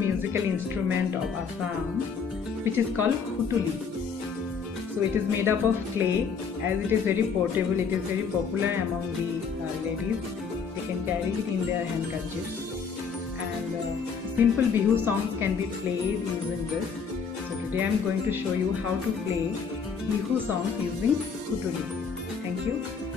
musical instrument of Assam, which is called Hutuli. So it is made up of clay. As it is very portable, it is very popular among the ladies. They can carry it in their handkerchiefs. And simple Bihu songs can be played using this. So today I am going to show you how to play Bihu songs using Hutuli. Thank you.